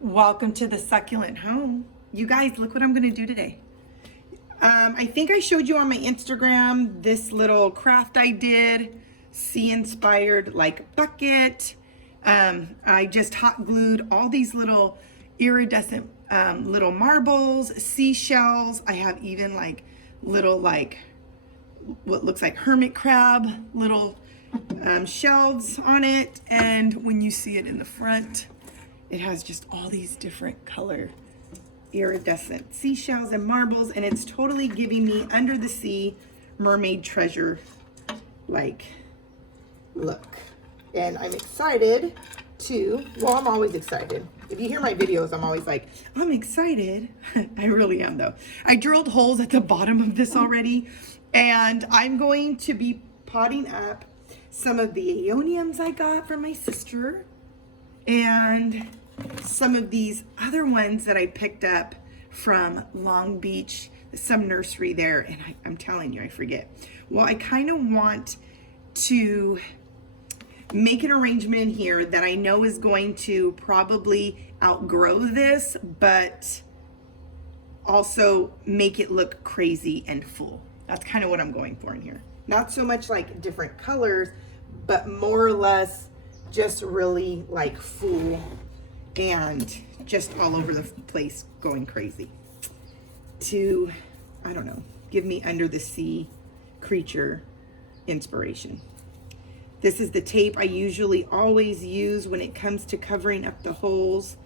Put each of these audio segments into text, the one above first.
Welcome to the Succulent Home. You guys, look what I'm going to do today. I think I showed you on my Instagram this little craft I did, sea inspired like bucket. I just hot glued all these little iridescent little marbles, seashells. I have even like little what looks like hermit crab little shells on it. And when you see it in the front, it has just all these different color iridescent seashells and marbles, and it's totally giving me under the sea mermaid treasure like look. And I'm excited well, I'm always excited. If you hear my videos, I'm always like, I'm excited. I really am though. I drilled holes at the bottom of this already, and I'm going to be potting up some of the aeoniums I got from my sister and some of these other ones that I picked up from Long Beach, some nursery there, and I'm telling you, I forget. Well, I kind of want to make an arrangement here that I know is going to probably outgrow this, but also make it look crazy and full. That's kind of what I'm going for in here. Not so much like different colors, but more or less just really like full and just all over the place going crazy to, I don't know, give me under the sea creature inspiration. This is the tape I usually always use when it comes to covering up the holes.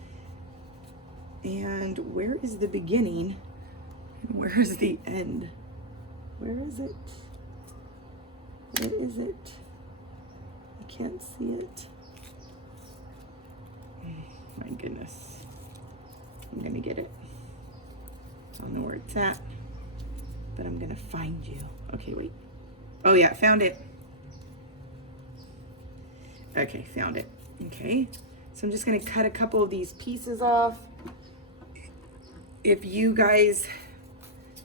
And where is the beginning and where is the end? Where is it? Where is it? I can't see it. My goodness. I'm gonna get it. I don't know where it's at, but I'm gonna find you. Okay, wait. Oh yeah, found it. Okay, found it. Okay, so I'm just gonna cut a couple of these pieces off. If you guys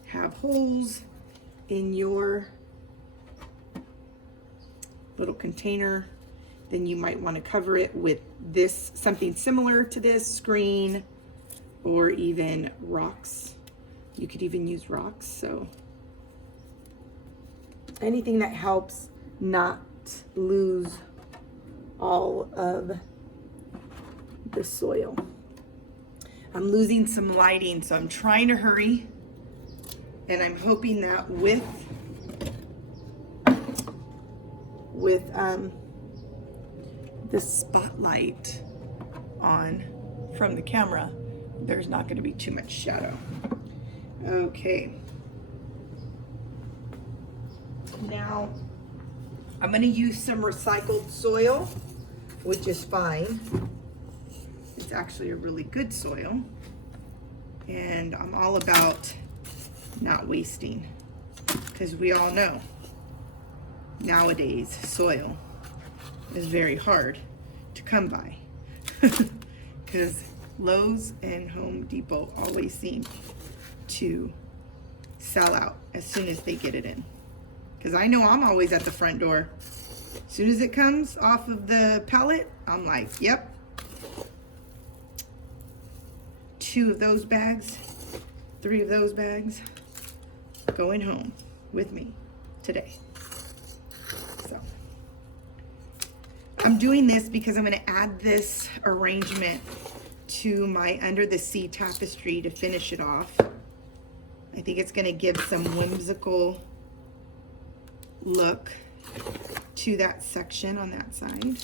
have holes in your little container, then you might want to cover it with this, something similar to this screen, or even rocks. You could even use rocks, so anything that helps not lose all of the soil. I'm losing some lighting, so I'm trying to hurry, and I'm hoping that with the spotlight on from the camera, there's not going to be too much shadow. Okay. Now, I'm going to use some recycled soil, which is fine. It's actually a really good soil. And I'm all about not wasting, because we all know nowadays soil is very hard to come by because Lowe's and Home Depot always seem to sell out as soon as they get it in. Because I know I'm always at the front door. As soon as it comes off of the pallet, I'm like, yep. 2 of those bags, 3 of those bags going home with me today. So I'm doing this because I'm going to add this arrangement to my under the sea tapestry to finish it off. I think it's going to give some whimsical look to that section on that side.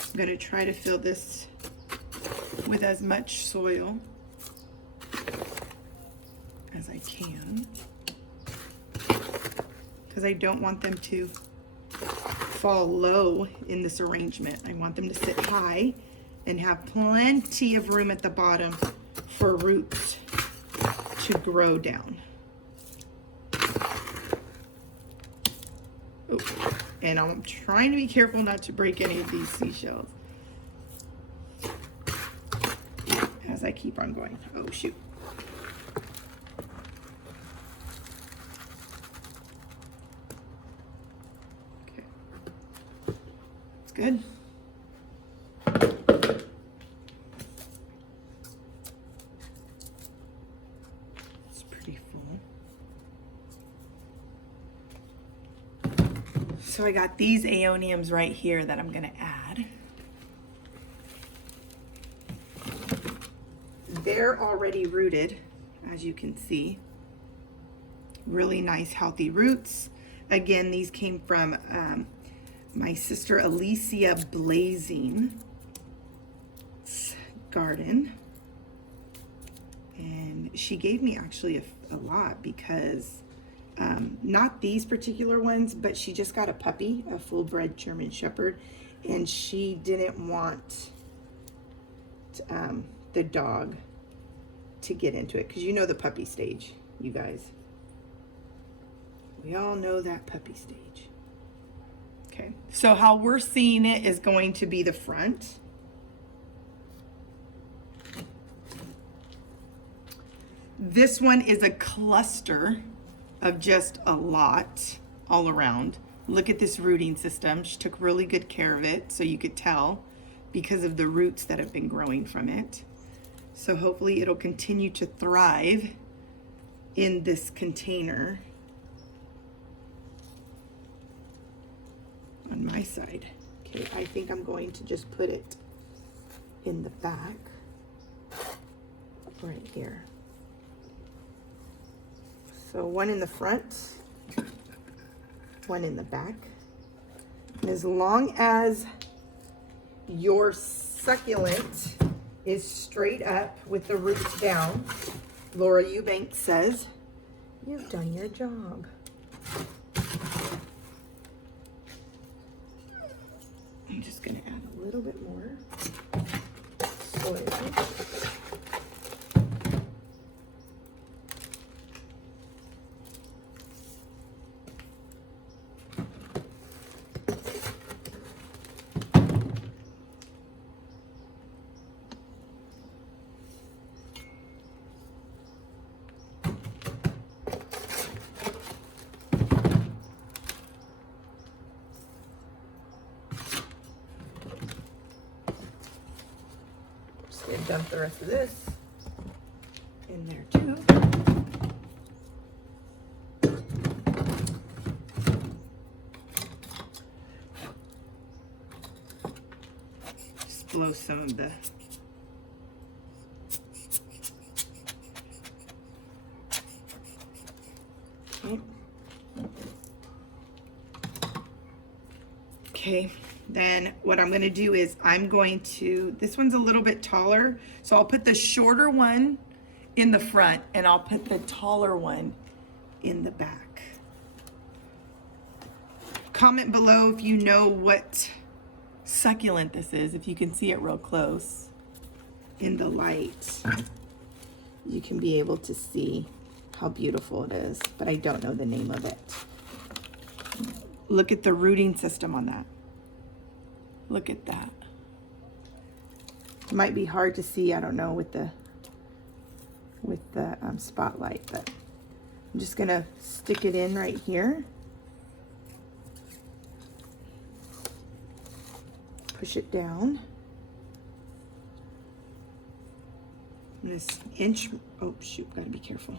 I'm going to try to fill this with as much soil as I can, because I don't want them to fall low in this arrangement. I want them to sit high and have plenty of room at the bottom for roots to grow down. Oh, and I'm trying to be careful not to break any of these seashells as I keep on going. Oh shoot. Okay. good. It's pretty full. So I got these aeoniums right here that I'm gonna add. They're already rooted, as you can see. Really nice, healthy roots. Again, these came from my sister Alicia Blazing's garden. And she gave me actually a lot because, not these particular ones, but she just got a puppy, a full-bred German Shepherd, and she didn't want the dog to get into it, because you know the puppy stage, you guys. We all know that puppy stage. Okay, so how we're seeing it is going to be the front. This one is a cluster of just a lot all around. Look at this rooting system. She took really good care of it, so you could tell because of the roots that have been growing from it. So hopefully it'll continue to thrive in this container on my side. Okay, I think I'm going to just put it in the back right here. So one in the front, one in the back. And as long as your succulent is straight up with the roots down, Laura Eubanks says, you've done your job. I'm just gonna add a little bit more soil. Dump the rest of this in there too. Just blow some of the okay. Then what I'm going to do is this one's a little bit taller, so I'll put the shorter one in the front and I'll put the taller one in the back. Comment below if you know what succulent this is, if you can see it real close in the light. You can be able to see how beautiful it is, but I don't know the name of it. Look at the rooting system on that. Look at that. It might be hard to see, I don't know, with the spotlight, but I'm just gonna stick it in right here. Push it down. And this inch, oh shoot, gotta be careful.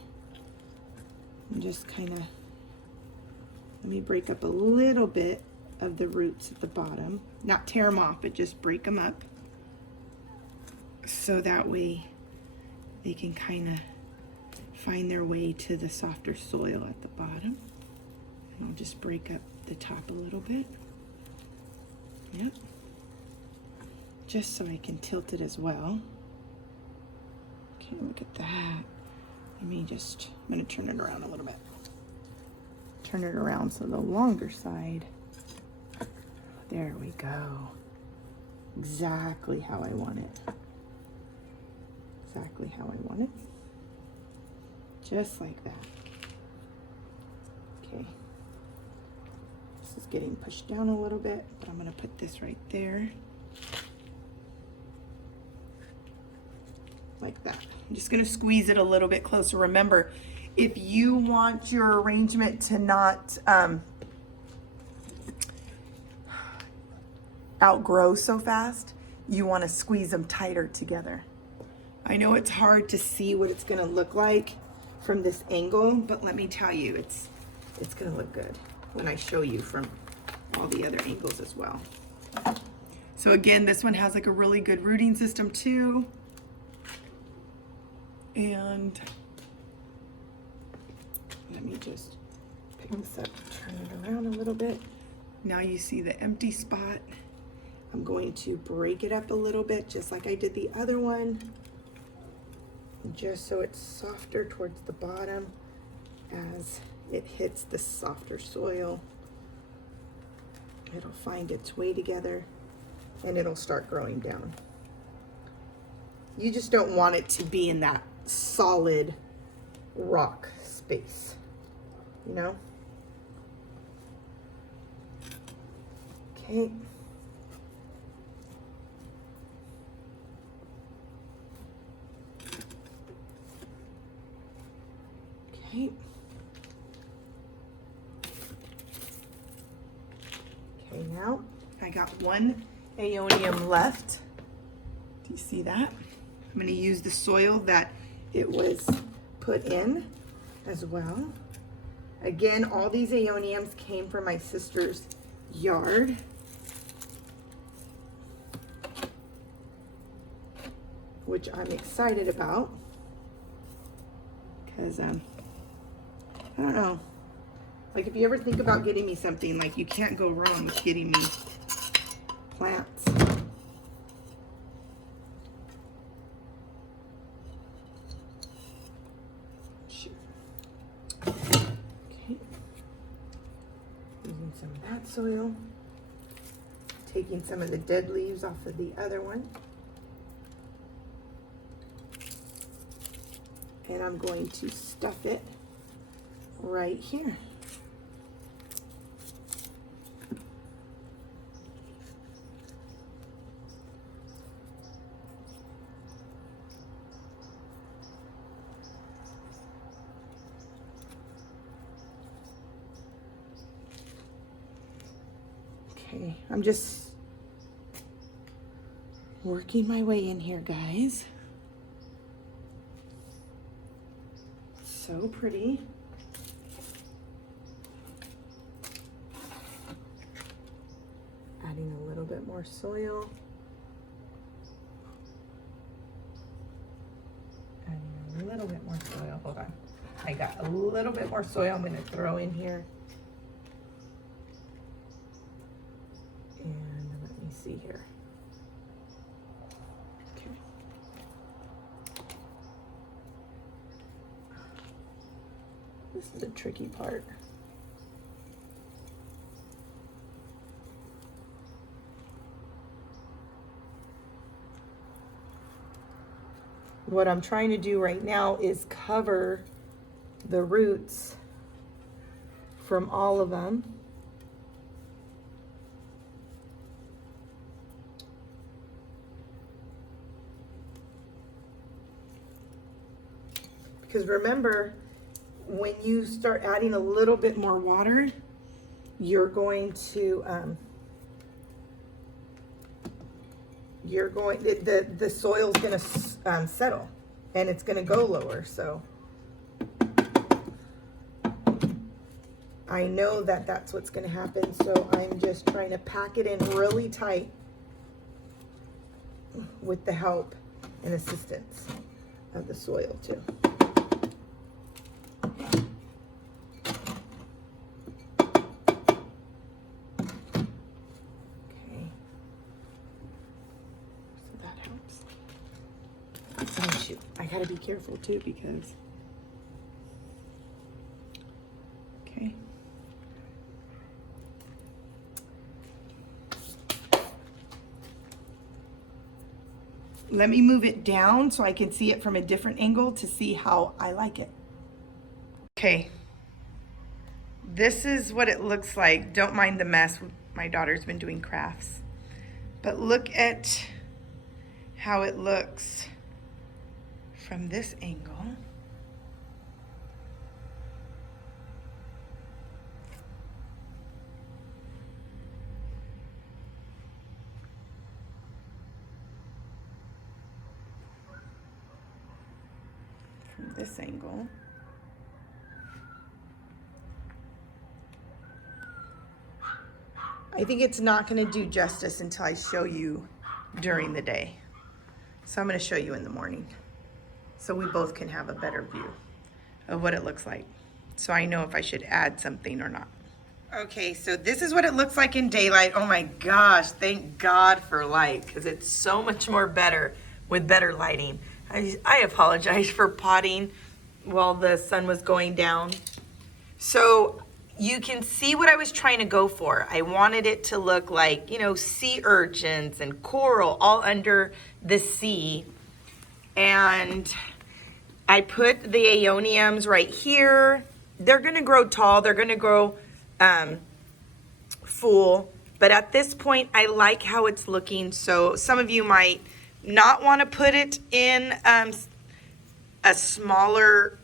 And just kind of, let me break up a little bit of the roots at the bottom. Not tear them off, but just break them up. So that way they can kind of find their way to the softer soil at the bottom. And I'll just break up the top a little bit. Yep. Just so I can tilt it as well. Okay, look at that. Let me just, I'm gonna turn it around a little bit. Turn it around so the longer side. There we go. Exactly how I want it. Exactly how I want it. Just like that. Okay. This is getting pushed down a little bit, but I'm gonna put this right there. Like that. I'm just gonna squeeze it a little bit closer. Remember, if you want your arrangement to not, outgrow so fast, you want to squeeze them tighter together. I know it's hard to see what it's going to look like from this angle, but let me tell you, it's going to look good when I show you from all the other angles as well. So again, this one has like a really good rooting system too. And let me just pick this up, turn it around a little bit. Now you see the empty spot. I'm going to break it up a little bit, just like I did the other one, just so it's softer towards the bottom as it hits the softer soil. It'll find its way together and it'll start growing down. You just don't want it to be in that solid rock space, you know? Okay. Okay. Okay, now I got one aeonium left. Do you see that? I'm going to use the soil that it was put in as well. Again, all these aeoniums came from my sister's yard. Which I'm excited about because I don't know, like if you ever think about getting me something, like you can't go wrong with getting me plants. Shoot. Okay, using some of that soil, taking some of the dead leaves off of the other one. And I'm going to stuff it right here. Okay, I'm just working my way in here, guys. So pretty. Adding a little bit more soil. Adding a little bit more soil. Hold on. I got a little bit more soil I'm going to throw in here. And let me see here. Okay. This is the tricky part. What I'm trying to do right now is cover the roots from all of them. Because remember, when you start adding a little bit more water, you're going to the soil's going to settle and it's going to go lower. So I know that that's what's going to happen. So I'm just trying to pack it in really tight with the help and assistance of the soil too. I gotta be careful too because, okay. Let me move it down so I can see it from a different angle to see how I like it. Okay, this is what it looks like. Don't mind the mess. My daughter's been doing crafts. But look at how it looks from this angle. this angle. I think it's not going to do justice until I show you during the day. So I'm going to show you in the morning so we both can have a better view of what it looks like, so I know if I should add something or not. Okay, so this is what it looks like in daylight. Oh my gosh, thank God for light, because it's so much more better with better lighting. I apologize for potting while the sun was going down. So you can see what I was trying to go for. I wanted it to look like, you know, sea urchins and coral all under the sea. And I put the aeoniums right here. They're gonna grow tall, they're gonna grow full, but at this point I like how it's looking. So some of you might not want to put it in a smaller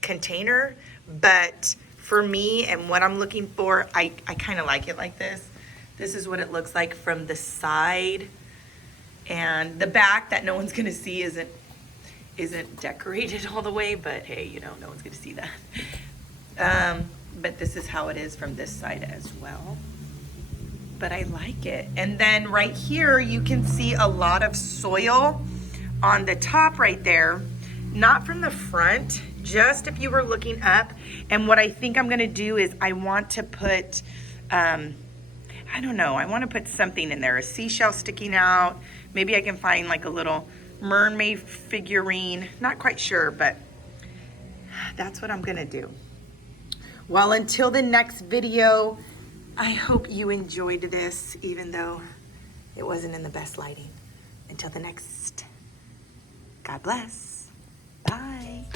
container, but for me and what I'm looking for, I kind of like it like this. This is what it looks like from the side, and the back that no one's gonna see isn't decorated all the way, but hey, you know, no one's gonna see that. But this is how it is from this side as well. But I like it. And then right here, you can see a lot of soil on the top right there, not from the front, just if you were looking up. And what I think I'm gonna do is I want to put, I don't know, I wanna put something in there, a seashell sticking out. Maybe I can find like a little mermaid figurine, not quite sure, but that's what I'm gonna do. Well, until the next video, I hope you enjoyed this, even though it wasn't in the best lighting. Until the next, God bless. Bye.